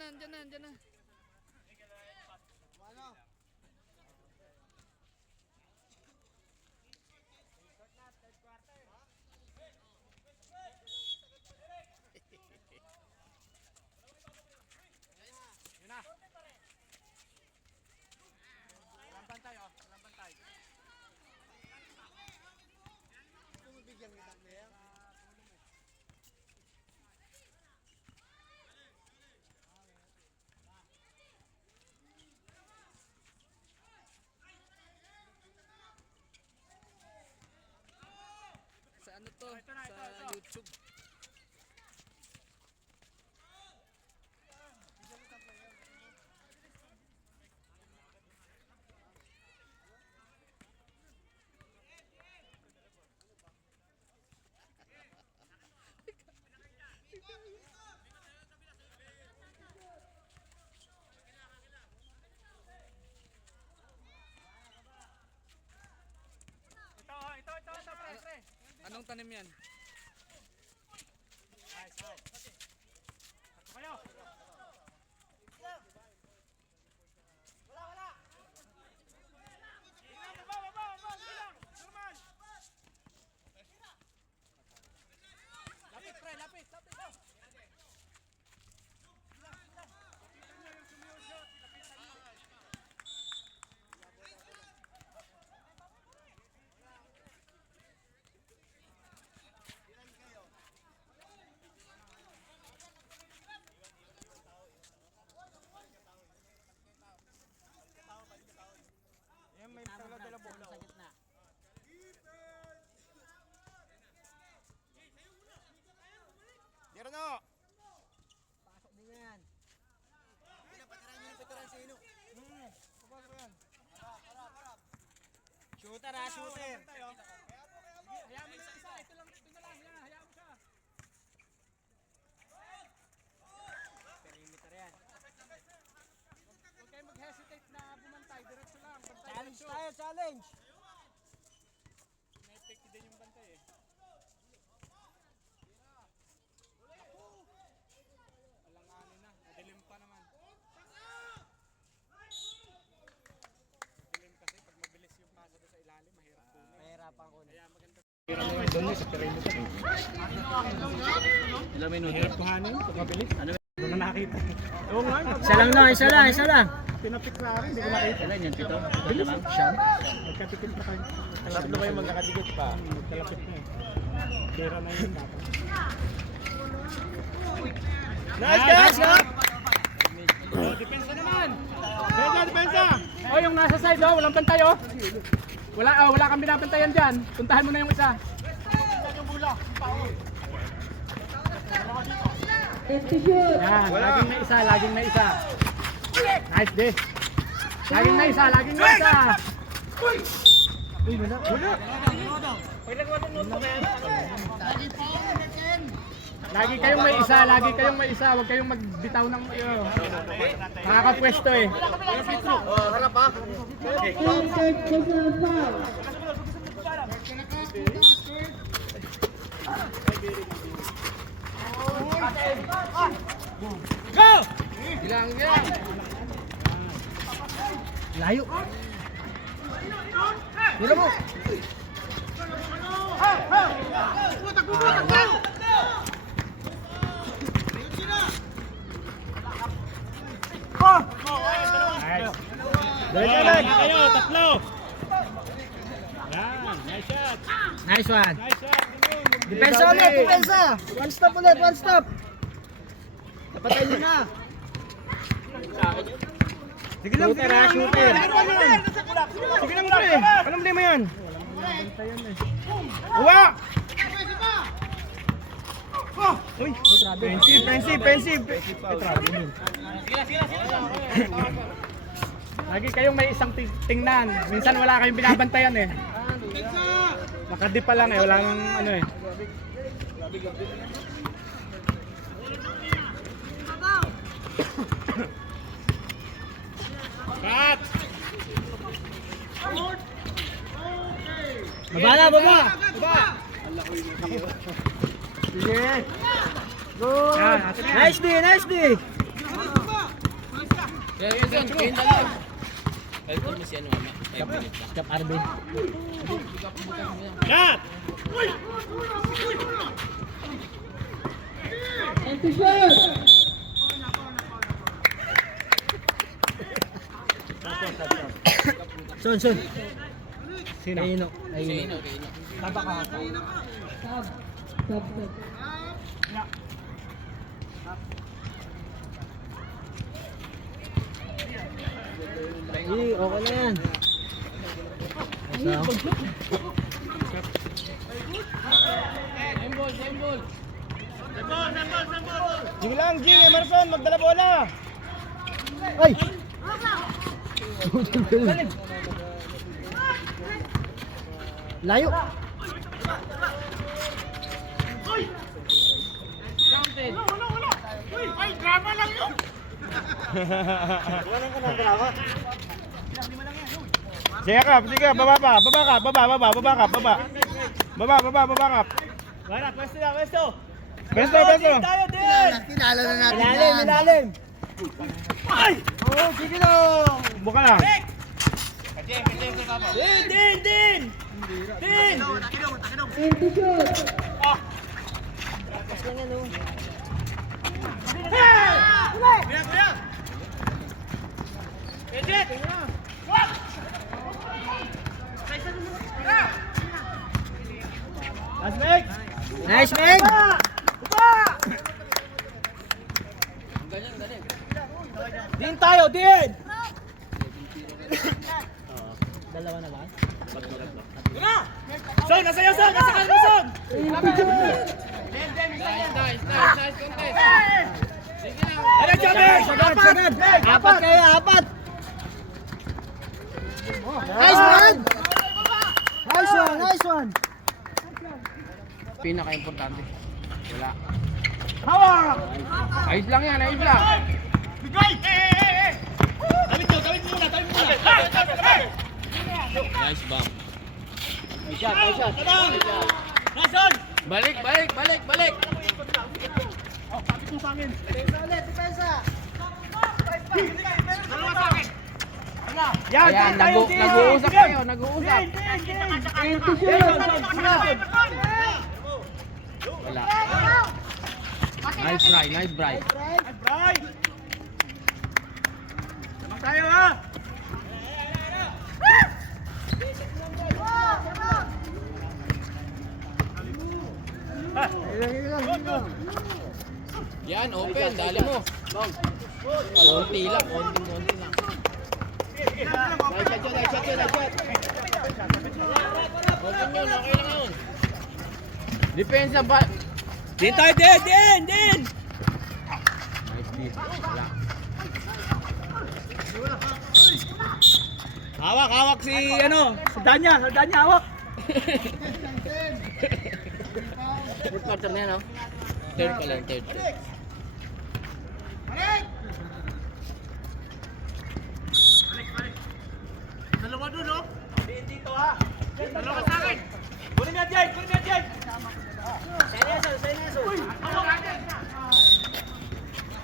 andyan na. Walang bantay, oh. Walang bantay. Bigyan kita niya. Sa ano to? Ito na, Sa ito. YouTube. Ito, pre. Anong tanim yan? Nice. Takbo kayo. Wala. Baba. Bilang. Normal. Lapit, pre. Lapit. Go. May tawla de la bola sa gitna. Dirno. Pasok din yan. Patirahan si Ino. Pasok yan. Harap. Shooter ha, shooter. Hayaan mo na isa. Ito na lang. Yan, hayaan mo siya. Perimeter yan. Huwag kayong mag-hesitate na bumantay. Diretso lang. Bantay Challenge diretso. tayo, challenge. Na-effect din yung bantay eh. Alanganin na. Madilim pa naman. Madilim kasi pag mabilis yung pasa doon sa ilalim, mahirap kunin. Mahirapan ko na. Kaya maganda. Ilang minuto? Mahirap kuhanin. Pag mabilis. Ano na nakita? Oo nga. Isa lang. Tinapik na ako. Hindi ko nakita. Ilan yan, Tito? Bilis eh. Siyam. Magkatipid pa kayo. Tatlo kayo magkakadigot pa. Magkalapit na eh. Pera na yun dapat. Nice guys! Oh, depensa naman! Depensa! Oh, yung nasa side oh, walang bantay oh. Wala kang binabantayan dyan. Puntahan mo na yung isa. Yung bula. Yan, laging may isa. Nice day. Laging may isa. Uy, wala. Lagi kayong may isa. Huwag kayong magbitaw ng makakapwesto eh. Harap ha. Go! Ilang. Layo. Dito mo. Nice. Dali kayo, tatlo. Yan, nice shot. Nice one. Nice shot. Depensa ulit, depensa. One stop. Napatay nyo na. Sige lang, shooter. Sige lang, pre. Anong problema yan? Uwa! Uy, pensive. Lagi kayong may isang tingnan. Minsan wala kayong binabantayan eh. Makadi pa lang eh, wala nang ano eh. Cut! Baba. Sige. Good. Yan, Nice D. Yun, kayo dalawa. Kahit mo si ano, 5 minutes lang. Cap Arvin. Cut! Son. Sino? Kaino. Kaino. Okay na yan. Ayos Same ball. Jing lang, Jing. Emerson, magdala bola. Ay! Layo! Counted. Sige ka, baba ka. Wala, pwesto. Kilala na natin. Ilalim! Ay! Oo, sige lang! Buka lang. Din! Asmek! Nice, Meg! Din tayo, din! Dalawa na ba? Son, nasa iyo, Son! Nasa kanto, Son! Nice contest. Sige lang. Ayan, Jabber! Sagad! Apat kayo, apat! Nice one! Nice one! Pinaka-importante. Wala. Hawak! Ayos lang yan, ayos lang. Bigay! Tawid muna! Nice bomb. Nice shot! Nice on! Balik. Yan, Ayan, tayo, nag-uusap kayo, nag-uusap. Wala. Nice try. Bray! Sabang tayo, ha? Yan, open, dali mo. Konti lang. Nice shot. Open yun, okay lang yun. Depensa ba? Din tayo, din! Nice deal. Wala. Hawak si Danya hawak. Fourth quarter na yan, no? Third pa lang, third. Dalawa doon, no? Dito, ha? Dalawa sa akin. Kunin yan, Jay!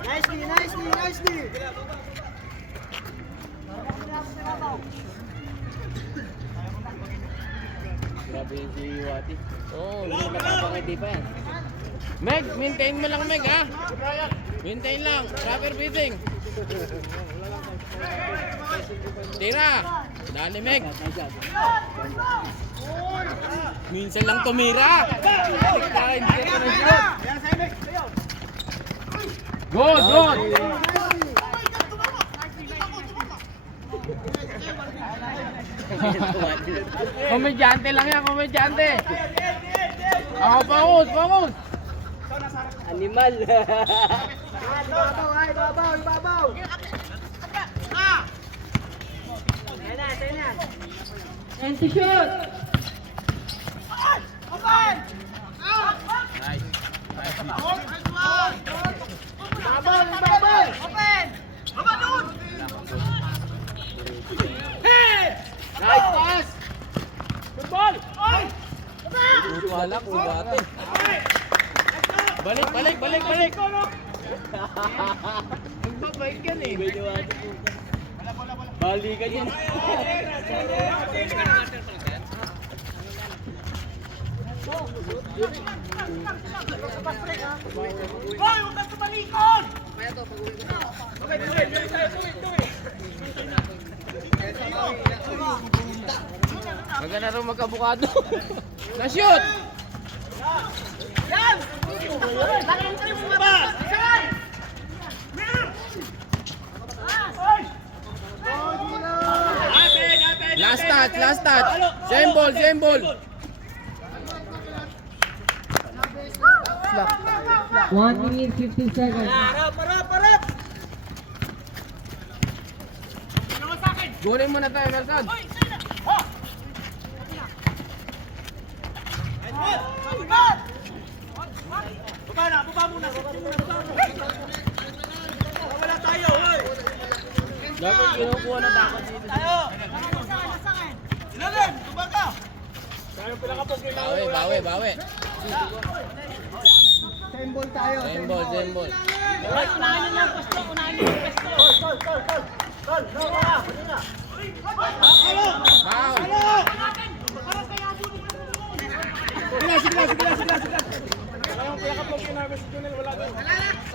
Nicely! Grabe yun si Wati. Oo, hindi nakapangiti pa yan. Meg, maintain mo lang, Meg, ha? Maintain lang. Proper beating. Tira. Dali, Meg. Minsan lang tumira. Good. Komedyante lang yan, komedyante. Ako, paus. Animal! Ibabaw! Tayo na! Empty shot! Nice. Ibabaw! Nice pass. Good ball! Wala ko dati. Balik. Nagbabike yan eh. Balikan yan. Maganda rin magkabukado. Na-shoot! Last touch. Same ball. 1 minute 50 seconds. Gulin muna tayo, Mercad. Dapat kinukuha na dapat dito. Bawi. Same ball tayo. Same ball.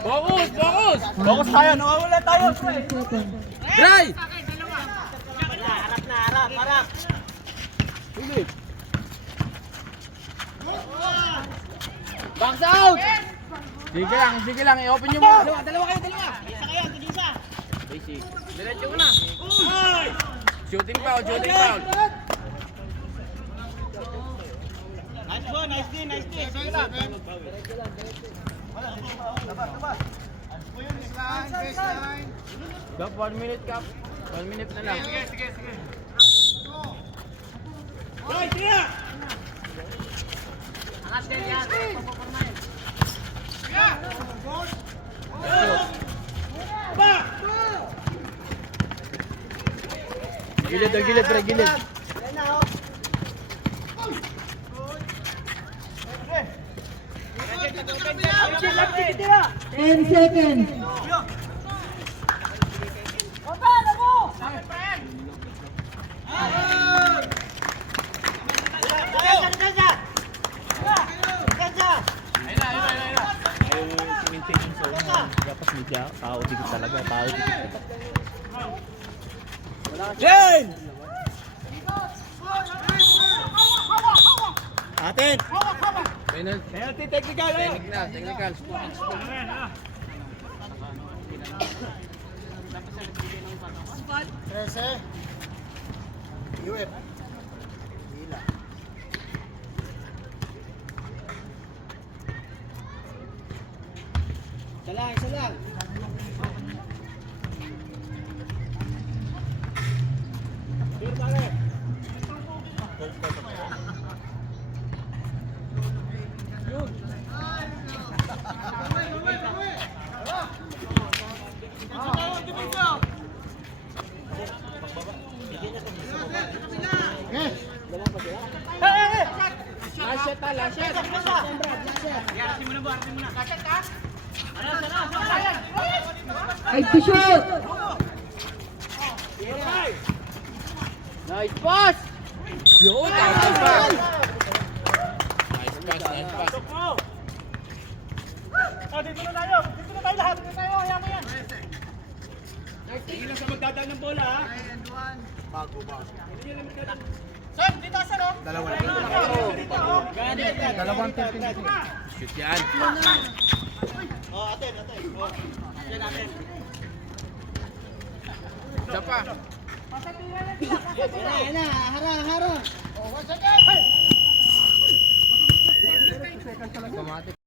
Foul. Focus. Focus tayo, nawawala tayo. 15 seconds. Dry. Harap. Box out. Sige lang. I-open nyo muna. Dalawa. Isa kayo, isa. Basic. Diretso ko na. Shooting foul. Nice day. Sige lang. Baseline. Gap, 1 minute cap. 1 minute na lang. Sige. Angas din yan. Gilid, pre, gilid. Ten seconds. Dapat media, tao dikit talaga, Jane! Atin! Penalty, technical. UF. Isa lang. Last shot. Right to shoot. Nice pass. Yun, nice pass. Nice pass. Dito na tayo lahat. Hayaan mo yan. Tingin lang sa magdadaan ng bola, ha? Bago. Son, dito sa no? Dalawang 15 seconds. Shoot yan. Atin. Yan natin. Isa pa. Yan na, harang. Automatic.